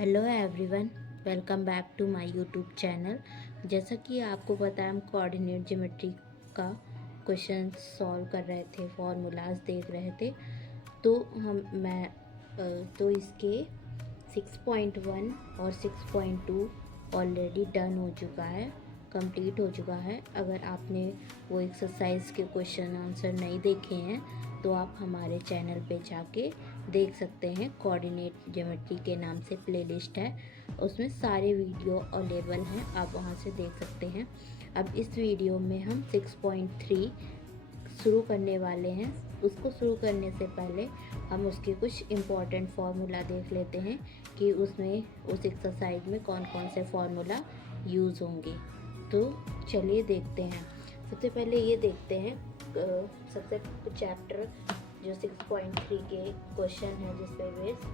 Hello everyone, welcome back to my YouTube channel. जैसा कि आपको पता है, हम कोऑर्डिनेट ज्योमेट्री का क्वेश्चन सॉल्व कर रहे थे, फार्मूलाज देख रहे थे। तो इसके 6.1 और 6.2 ऑलरेडी डन हो चुका है, कंप्लीट हो चुका है। अगर आपने वो एक्सरसाइज के क्वेश्चन आंसर नहीं देखे हैं तो आप हमारे चैनल पे जाके देख सकते हैं। कोऑर्डिनेट ज्योमेट्री के नाम से प्लेलिस्ट है, उसमें सारे वीडियो अवेलेबल हैं, आप वहां से देख सकते हैं। अब इस वीडियो में हम 6.3 शुरू करने वाले हैं। उसको शुरू करने से पहले हम उसके कुछ इम्पॉर्टेंट फार्मूला देख लेते हैं कि उसमें उस एक्सरसाइज में कौन कौन से फार्मूला यूज़ होंगे। तो चलिए देखते हैं। सबसे पहले ये देखते हैं, सबसे चैप्टर जो 6.3 के क्वेश्चन है जिस पे बेस्ड,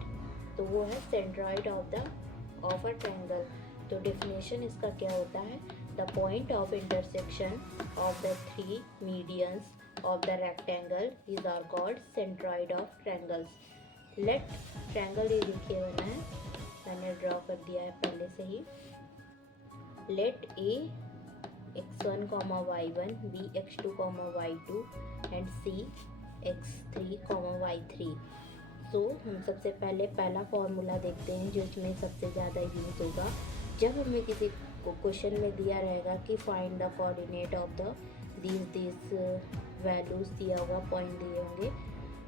तो वो है सेंट्रॉइड ऑफ अ ट्रायंगल। तो डेफिनेशन इसका क्या होता है? The point of intersection of the three medians of the rectangle is are called centroid of triangles. Let triangle ये देखिए बना है, मैंने ड्रॉ कर दिया है पहले से ही। Let A x1, y1, B x2, y2 and C x3, y3। तो हम सबसे पहले पहला फॉर्मूला देखते हैं जो इसमें सबसे ज़्यादा यूज होगा। जब हमें किसी को क्वेश्चन में दिया रहेगा कि find the coordinate of the this values दिया होगा, पॉइंट दिए होंगे,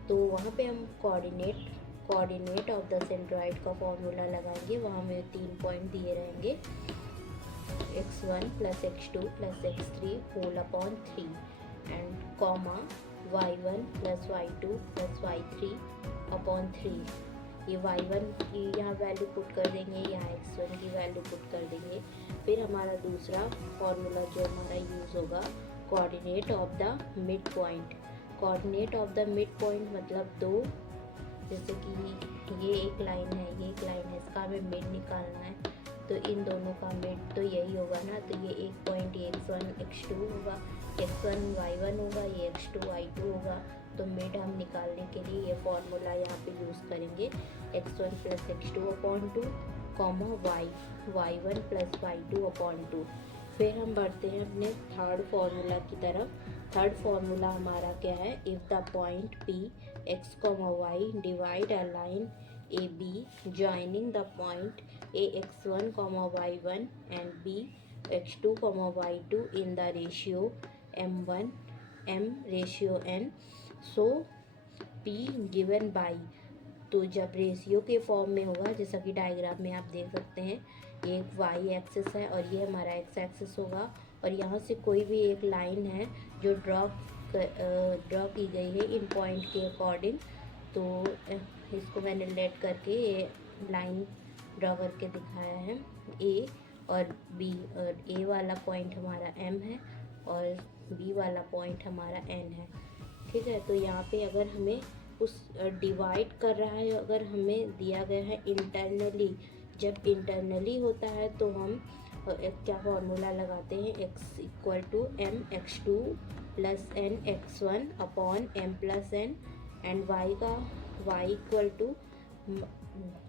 तो वहाँ पे हम कोऑर्डिनेट ऑफ द सेंट्रॉइड का फॉर्मूला लगाएंगे। वहाँ में 3 पॉइंट दिए रहेंगे, x1 + x2 + x3 whole upon 3 and comma y1 + y2 + y3 upon 3। ये y1 की यहाँ वैल्यू पुट कर देंगे, यहाँ x1 की वैल्यू पुट कर देंगे। फिर हमारा दूसरा फॉर्मूला जो हमारा यूज़ होगा, coordinate of the mid point. Coordinate of the mid point मतलब दो, जैसे कि ये एक लाइन है, ये एक लाइन है, इसका हमें मिड निकालना है, तो इन दोनों का मिड तो यही होगा ना। तो ये एक पॉइंट x1 x2 होगा, x1 y1 होगा, ये x2 y2 होगा। तो मिड हम निकालने के लिए ये फॉर्मूला यहाँ पे यूज़ करेंगे, x1 + x2 upon 2 comma y1 + y2 upon 2। फिर हम बढ़ते हैं अपने थर्ड फार्मूला की तरफ। थर्ड फार्मूला हमारा क्या है? If the point P x, y divide a line AB joining the point AX1, y1 and BX2, y2 in the ratio m1 m/n, so P given by। तो जब ratio के form में होगा, जैसा कि डायग्राम में आप देख सकते हैं, ये एक वाई एक्सिस है और ये हमारा एक्स एक्सिस होगा, और यहाँ से कोई भी एक लाइन है जो ड्रॉ की गई है इन पॉइंट के अकॉर्डिंग। तो इसको मैंने लेट करके ये लाइन ड्रॉ करके दिखाया है, ए और बी। और ए वाला पॉइंट हमारा एम है और बी वाला पॉइंट हमारा एन है। ठीक है, तो यहाँ पे अगर हमें उस डिवाइड कर रहा है, अगर हमें दिया गया है इंटरनली, जब इंटरनली होता है तो हम क्या फॉर्मूला लगाते हैं, x = m(x2 + n(x1) upon m+n and y =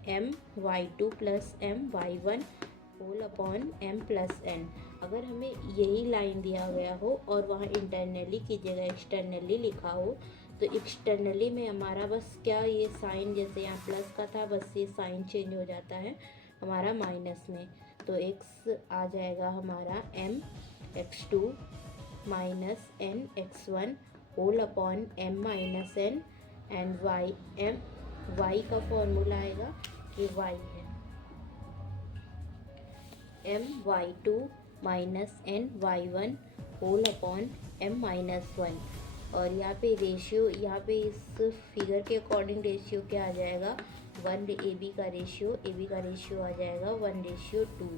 m(y2 + m(y1) whole upon m+n। अगर हमें यही लाइन दिया गया हो और वहाँ इंटरनली की जगह एक्सटर्नली लिखा हो, तो एक्सटर्नली में हमारा बस क्या, ये साइन जैसे यहाँ प्लस का था, बस ये साइन चेंज हो जाता है हमारा माइनस में। तो x आ जाएगा हमारा m(x2 - n(x1) whole upon m-n and y का फॉर्मूला आएगा कि y है m(y2 - n(y1) whole upon m-1। और यहाँ पे रेशियो, यहाँ पे इस फिगर के अकॉर्डिंग रेशियो क्या आ जाएगा, 1 AB का रेशियो आ जाएगा 1:2।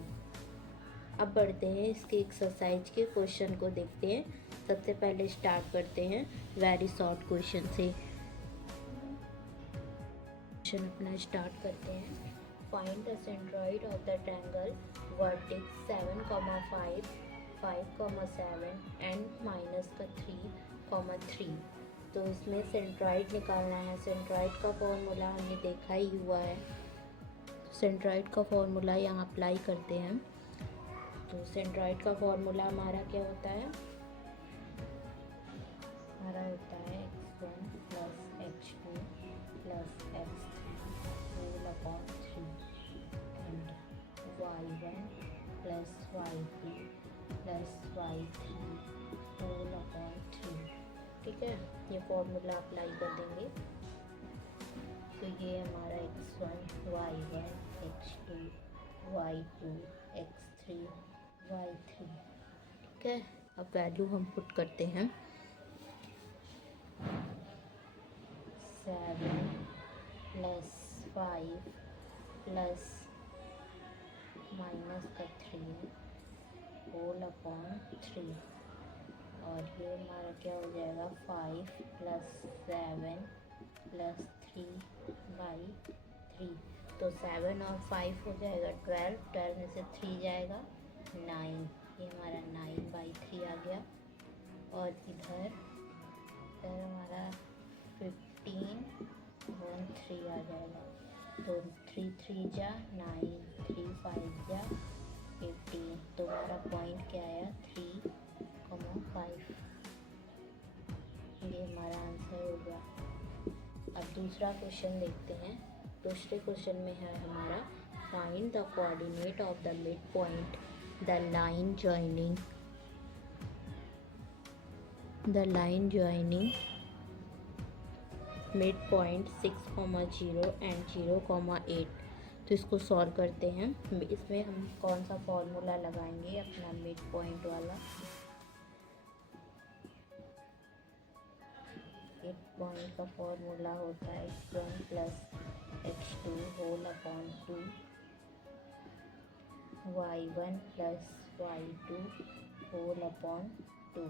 अब बढ़ते हैं इसके एक्सरसाइज के क्वेश्चन को देखते हैं। सबसे पहले स्टार्ट करते हैं वेरी शॉर्ट क्वेश्चन से। क्वेश्चन अपना स्टार्ट करते हैं। Find the centroid of the triangle vertex 7, 5, 5, 7 and -3, तो इसमें सेंट्रॉइड निकालना है। सेंट्रॉइड का फॉर्मूला हमने देखा ही हुआ है, सेंट्रॉइड का फॉर्मूला यहाँ अप्लाई करते हैं। तो सेंट्रॉइड का फॉर्मूला हमारा क्या होता है, हमारा होता है x1 plus x2 plus x3 whole upon 3 and y1 plus y2 plus y3 whole upon 3। ठीक है, ये फॉर्मूला अप्लाई कर देंगे। तो ये हमारा x1 y1 x2 y2 x3 y3। ठीक है, अब वैल्यू हम पुट करते हैं। 7 प्लस 5 प्लस माइनस का 3 होल अपॉन 3, और ये हमारा क्या हो जाएगा 5 प्लस 7 प्लस 3/3। तो 7 और 5 हो जाएगा 12, 12 में से 3 जाएगा 9, ये हमारा 9/3 आ गया। और इधर हमारा 15/3 आ जाएगा। तो 3 3 जा 9, 3 5 जा 18। तो हमारा पॉइंट क्या आया 3,5। ये हमारा आंसर हो गया। अब दूसरा क्वेश्चन देखते हैं। दूसरे क्वेश्चन में है हमारा find the coordinate of the mid point the line joining mid point 6,0 and 0,8। तो इसको सॉल्व करते हैं। इसमें हम कौन सा फॉर्मूला लगाएंगे अपना मिड पॉइंट वाला। मिड पॉइंट का फॉर्मूला होता है x1 plus x2 whole upon 2 y1 plus y2 whole upon 2।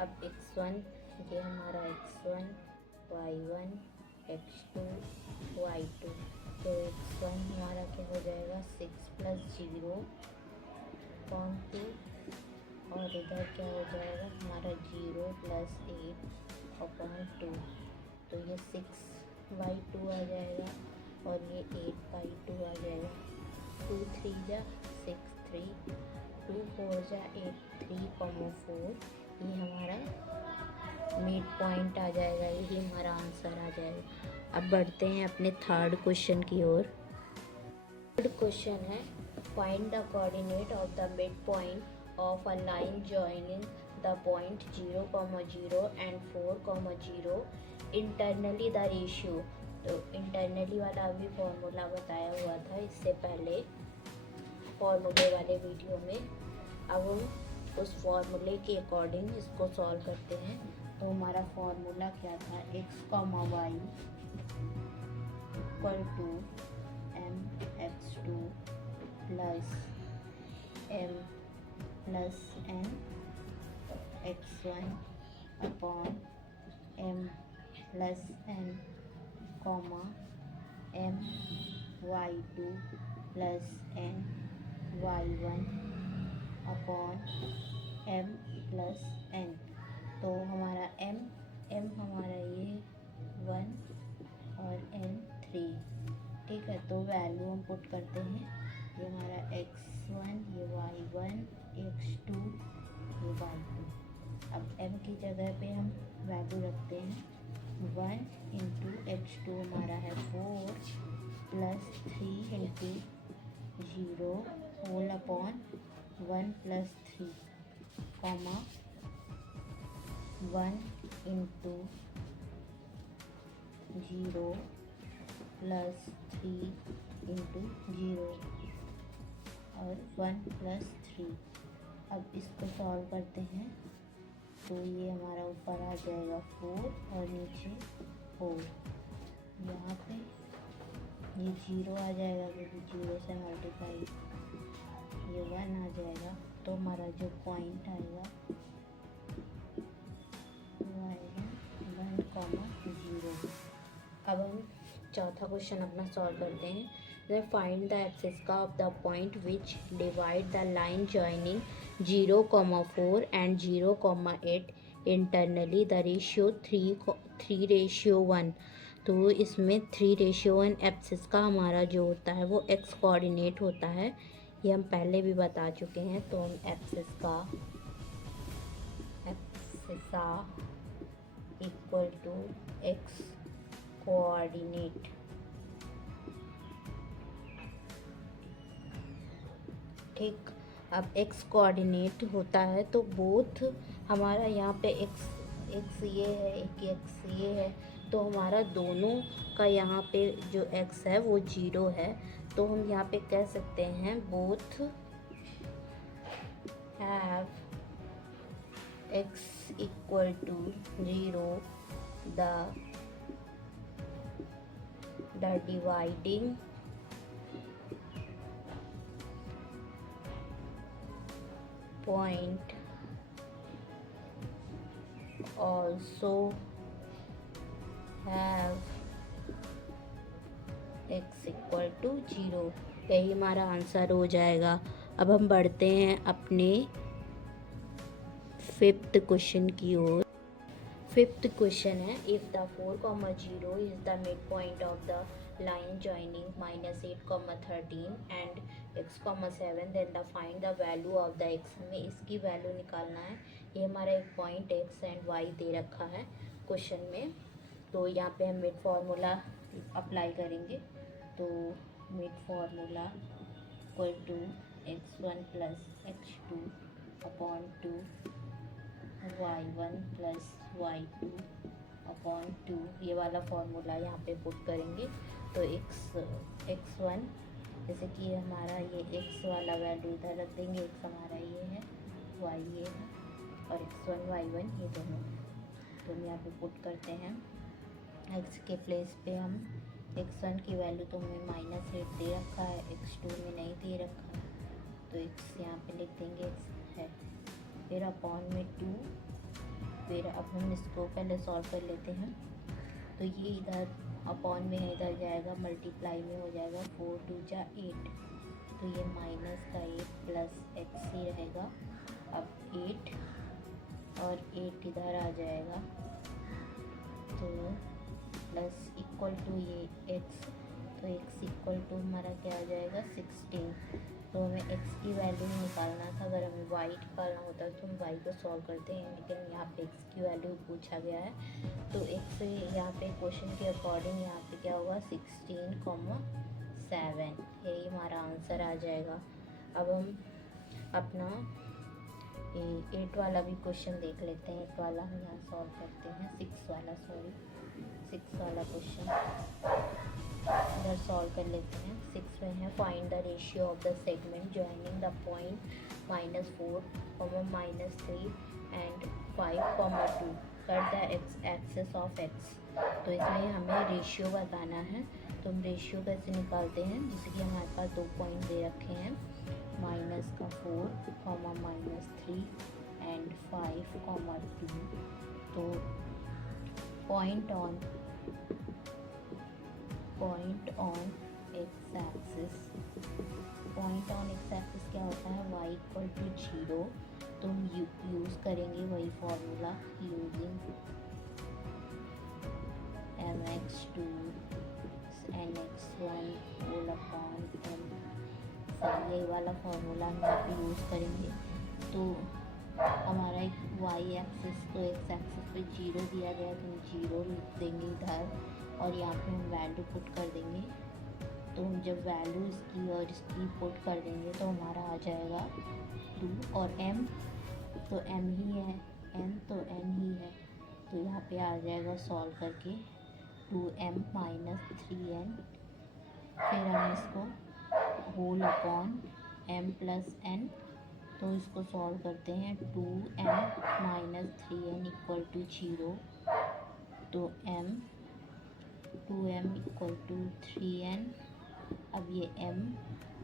अब x1, ये हमारा x1 y1 x2 y2। तो x1 हमारा क्या हो जाएगा 6 प्लस 0/2, और इधर क्या हो जाएगा हमारा 0 प्लस 8/2। तो ये 6/2 आ जाएगा और ये 8/2 आ जाएगा। 2 3 जा 6 3, 2 4 जा 8 3,4। ये हमारा मिड पॉइंट आ जाएगा, यही हमारा आंसर आ जाएगा। अब बढ़ते हैं अपने थर्ड क्वेश्चन की ओर। थर्ड क्वेश्चन है find the coordinate of the mid point of a line joining the point 0,0 and 4,0 internally the ratio. तो इंटरनली वाला अभी फॉर्मूला बताया हुआ था इससे पहले फॉर्मूले वाले वीडियो में। अब हम उस फॉर्मूले के अकॉर्डिंग इसको सॉल्व करते हैं। तो हमारा फॉर्मूला क्या था, x, y equal to mx2 plus m plus n x1 upon m plus n comma m y2 plus n y1 upon m plus n। तो हमारा m हमारा ये 1 और n 3। ठीक है, तो वैल्यू हम पुट करते हैं। ये हमारा x1, ये y1, x2, ये y2। अब m की जगह पे हम वैल्यू रखते हैं 1 इंटू x2 हमारा है 4 plus 3 into 0 whole upon 1 plus 3 comma 1 into 0 plus 3 into 0 और 1 प्लस 3। अब इसको सॉल्व करते हैं। तो ये हमारा ऊपर आ जाएगा 4 और नीचे 4। यहाँ पे ये 0 आ जाएगा क्योंकि 0 से मल्टीप्लाई, ये 1 आ जाएगा। तो हमारा जो पॉइंट आएगा वो आएगा 1,0। अब हम चौथा क्वेश्चन अपना सॉल्व करते हैं। then find the axis of the point which divide the line joining 0,4 and 0,8 internally the ratio 3:1। तो इसमें 3:1 एब्सिस का हमारा जो होता है वो एक्स कोऑर्डिनेट होता है, ये हम पहले भी बता चुके हैं। तो हम abscissa equal to x coordinate, ठीक। अब एक्स कोऑर्डिनेट होता है तो बोथ हमारा यहाँ पे एक्स ये है, एक एक्स ये है, तो हमारा दोनों का यहाँ पे जो एक्स है वो 0 है। तो हम यहाँ पे कह सकते हैं both have x equal to 0, the dividing point also have x equal to 0। यही हमारा आंसर हो जाएगा। अब हम बढ़ते हैं अपने 5th क्वेश्चन की ओर। 5th क्वेश्चन है, if the 4,0 is the mid point of the line joining -8,13 and x,7 then the find the value of the x। हमें इसकी वैल्यू निकालना है। ये हमारा एक पॉइंट x एंड y दे रखा है क्वेश्चन में। तो यहाँ पे हम मिड फार्मूला अप्लाई करेंगे। तो mid formula equal to x1 plus x2 upon 2 y1 plus y2 upon 2, ये वाला फार्मूला यहाँ पे पुट करेंगे। तो x1 जैसे कि हमारा ये x वाला वैल्यू इधर रख देंगे, x हमारा ये है, y ये है, और x1 y1 ये दोनों। तो हम यहाँ पे पुट करते हैं। x के प्लेस पे हम x1 की वैल्यू तो हमें -8 दे रखा है, x2 में नहीं दे रखा है, तो x यहाँ पे लिख देंगे x है, फिर अपॉन में 2। फिर अब हम इसको पहले सॉल्व कर लेते हैं। तो ये इधर अपॉन में है, इधर जाएगा मल्टीप्लाई में हो जाएगा, 4 2 जा 8, तो ये माइनस का 8 प्लस x ही रहेगा। अब 8 और 8 इधर आ जाएगा, तो प्लस इक्वल टू ये x, तो x इक्वल टू हमारा क्या आ जाएगा 16। तो हमें x की वैल्यू निकालना था। अगर हमें y निकालना होता तो हम y को सॉल्व करते हैं, लेकिन यहाँ पे x की वैल्यू पूछा गया है। तो x यहाँ पे क्वेश्चन के अकॉर्डिंग यहाँ पे क्या होगा 16,7, यही हमारा आंसर आ जाएगा। अब हम अपना 8 वाला भी क्वेश्चन देख लेते हैं। 8 वाला हम यहाँ सॉल्व करते हैं, 6 वाला क्वेश्चन इधर सॉल्व कर लेते हैं। 6 में है, find the ratio of the segment joining the point -4, -3 and 5, 2 cut the axes of x। तो इसमें हमें रेशियो बताना है। तो हम रेशियो कैसे निकालते हैं, जैसे कि हमारे पास 2 पॉइंट दे रखे हैं, -4, -3 एंड 5, 2। तो पॉइंट ऑन एक्स एक्सिस क्या होता है, y इक्वल टू 0। तो हम यूज़ करेंगे वही formula, using mx2 nx1 whole upon m। यही वाला फॉर्मूला हम यहाँ पे यूज़ करेंगे। तो हमारा एक y एक्सिस तो x एक्सिस पे 0 दिया गया, तो हम 0 लिख देंगे इधर, और यहाँ पे हम वैल्यू पुट कर देंगे। तो हम जब वैल्यू इसकी और इसकी पुट कर देंगे तो हमारा आ जाएगा 2, और m तो m ही है, n तो n ही है, तो यहाँ पे आ जाएगा सॉल्व करके 2m - 3n। फिर हम इसको whole upon m plus n, तो इसको सॉल्व करते हैं। 2m - 3n इक्वल टू 0, तो 2m इक्वल टू 3n। अब ये m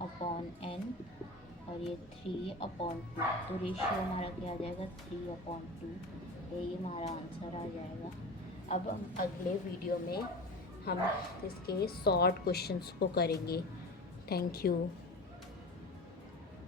अपॉन n और ये 3/2, तो रेशियो हमारा क्या आ जाएगा 3/2। यही हमारा आंसर आ जाएगा। अब हम अगले वीडियो में हम इसके शॉर्ट क्वेश्चंस को करेंगे। Thank you.